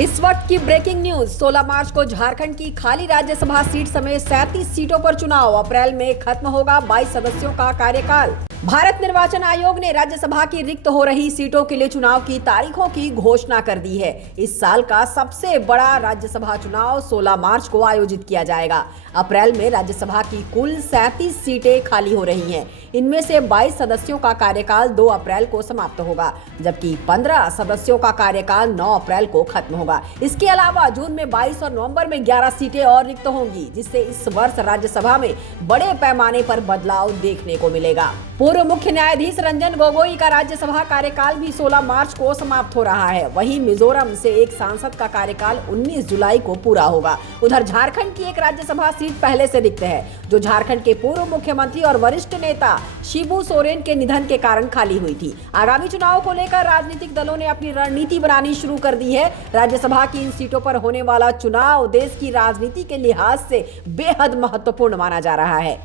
इस वक्त की ब्रेकिंग न्यूज 16 मार्च को झारखंड की खाली राज्यसभा सीट समेत 37 सीटों पर चुनाव। अप्रैल में खत्म होगा 22 सदस्यों का कार्यकाल। भारत निर्वाचन आयोग ने राज्यसभा की रिक्त हो रही सीटों के लिए चुनाव की तारीखों की घोषणा कर दी है। इस साल का सबसे बड़ा राज्यसभा चुनाव 16 मार्च को आयोजित किया जाएगा। अप्रैल में राज्यसभा की कुल 37 सीटें खाली हो रही हैं। इनमें से 22 सदस्यों का कार्यकाल 2 अप्रैल को समाप्त होगा, जबकि 15 सदस्यों का कार्यकाल 9 अप्रैल को खत्म होगा। इसके अलावा जून में 22 और नवंबर में 11 सीटें और रिक्त होंगी, जिससे इस वर्ष राज्यसभा में बड़े पैमाने पर बदलाव देखने को मिलेगा। पूर्व मुख्य न्यायाधीश रंजन गोगोई का राज्यसभा कार्यकाल भी 16 मार्च को समाप्त हो रहा है। वहीं मिजोरम से एक सांसद का कार्यकाल 19 जुलाई को पूरा होगा। उधर झारखंड की एक राज्यसभा सीट पहले से रिक्त है, जो झारखंड के पूर्व मुख्यमंत्री और वरिष्ठ नेता शिबू सोरेन के निधन के कारण खाली हुई थी। आगामी चुनाव को लेकर राजनीतिक दलों ने अपनी रणनीति बनानी शुरू कर दी है। राज्यसभा की इन सीटों पर होने वाला चुनाव देश की राजनीति के लिहाज से बेहद महत्वपूर्ण माना जा रहा है।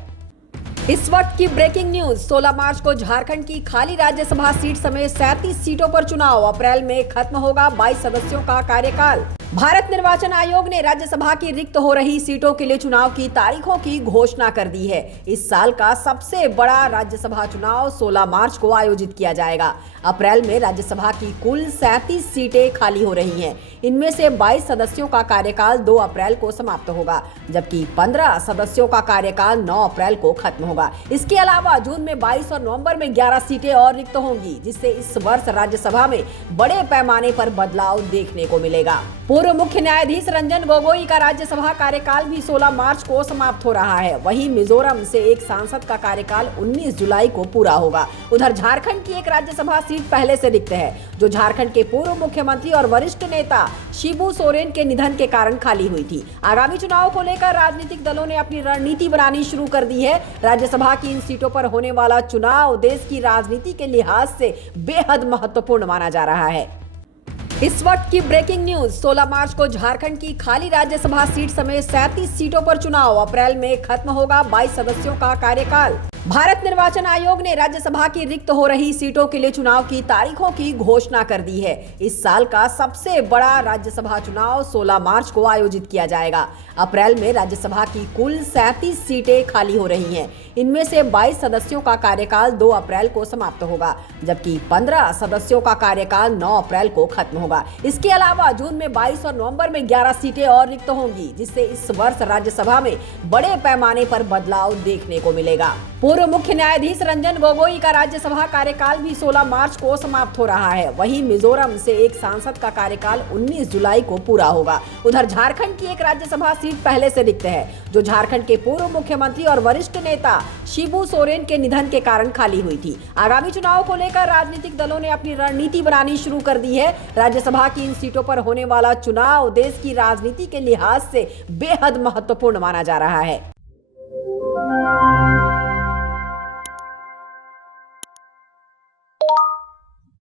इस वक्त की ब्रेकिंग न्यूज 16 मार्च को झारखंड की खाली राज्यसभा सीट समेत 37 सीटों पर चुनाव। अप्रैल में खत्म होगा 22 सदस्यों का कार्यकाल। भारत निर्वाचन आयोग ने राज्यसभा की रिक्त हो रही सीटों के लिए चुनाव की तारीखों की घोषणा कर दी है। इस साल का सबसे बड़ा राज्यसभा चुनाव 16 मार्च को आयोजित किया जाएगा। अप्रैल में राज्यसभा की कुल 37 सीटें खाली हो रही हैं। इनमें से 22 सदस्यों का कार्यकाल 2 अप्रैल को समाप्त होगा, जबकि 15 सदस्यों का कार्यकाल 9 अप्रैल को खत्म होगा। इसके अलावा जून में 22 और नवंबर में 11 सीटें और रिक्त होंगी, जिससे इस वर्ष राज्यसभा में बड़े पैमाने पर बदलाव देखने को मिलेगा। पूर्व मुख्य न्यायाधीश रंजन गोगोई का राज्यसभा कार्यकाल भी 16 मार्च को समाप्त हो रहा है। वहीं मिजोरम से एक सांसद का कार्यकाल 19 जुलाई को पूरा होगा। उधर झारखंड की एक राज्यसभा सीट पहले से रिक्त है, जो झारखंड के पूर्व मुख्यमंत्री और वरिष्ठ नेता शिबू सोरेन के निधन के कारण खाली हुई थी। आगामी चुनाव को लेकर राजनीतिक दलों ने अपनी रणनीति बनानी शुरू कर दी है। राज्यसभा की इन सीटों पर होने वाला चुनाव देश की राजनीति के लिहाज से बेहद महत्वपूर्ण माना जा रहा है। इस वक्त की ब्रेकिंग न्यूज 16 मार्च को झारखंड की खाली राज्यसभा सीट समेत 37 सीटों पर चुनाव। अप्रैल में खत्म होगा 22 सदस्यों का कार्यकाल। भारत निर्वाचन आयोग ने राज्यसभा की रिक्त हो रही सीटों के लिए चुनाव की तारीखों की घोषणा कर दी है। इस साल का सबसे बड़ा राज्यसभा चुनाव 16 मार्च को आयोजित किया जाएगा। अप्रैल में राज्यसभा की कुल 37 सीटें खाली हो रही हैं। इनमें से 22 सदस्यों का कार्यकाल 2 अप्रैल को समाप्त होगा, जबकि 15 सदस्यों का कार्यकाल 9 अप्रैल को खत्म होगा। इसके अलावा जून में 22 और नवंबर में 11 सीटें और रिक्त होंगी, जिससे इस वर्ष राज्यसभा में बड़े पैमाने पर बदलाव देखने को मिलेगा। पूर्व मुख्य न्यायाधीश रंजन गोगोई का राज्यसभा कार्यकाल भी 16 मार्च को समाप्त हो रहा है। वहीं मिजोरम से एक सांसद का कार्यकाल 19 जुलाई को पूरा होगा। उधर झारखंड की एक राज्यसभा सीट पहले से रिक्त है, जो झारखंड के पूर्व मुख्यमंत्री और वरिष्ठ नेता शिबू सोरेन के निधन के कारण खाली हुई थी। आगामी चुनाव को लेकर राजनीतिक दलों ने अपनी रणनीति बनानी शुरू कर दी है। राज्यसभा की इन सीटों पर होने वाला चुनाव देश की राजनीति के लिहाज से बेहद महत्वपूर्ण माना जा रहा है।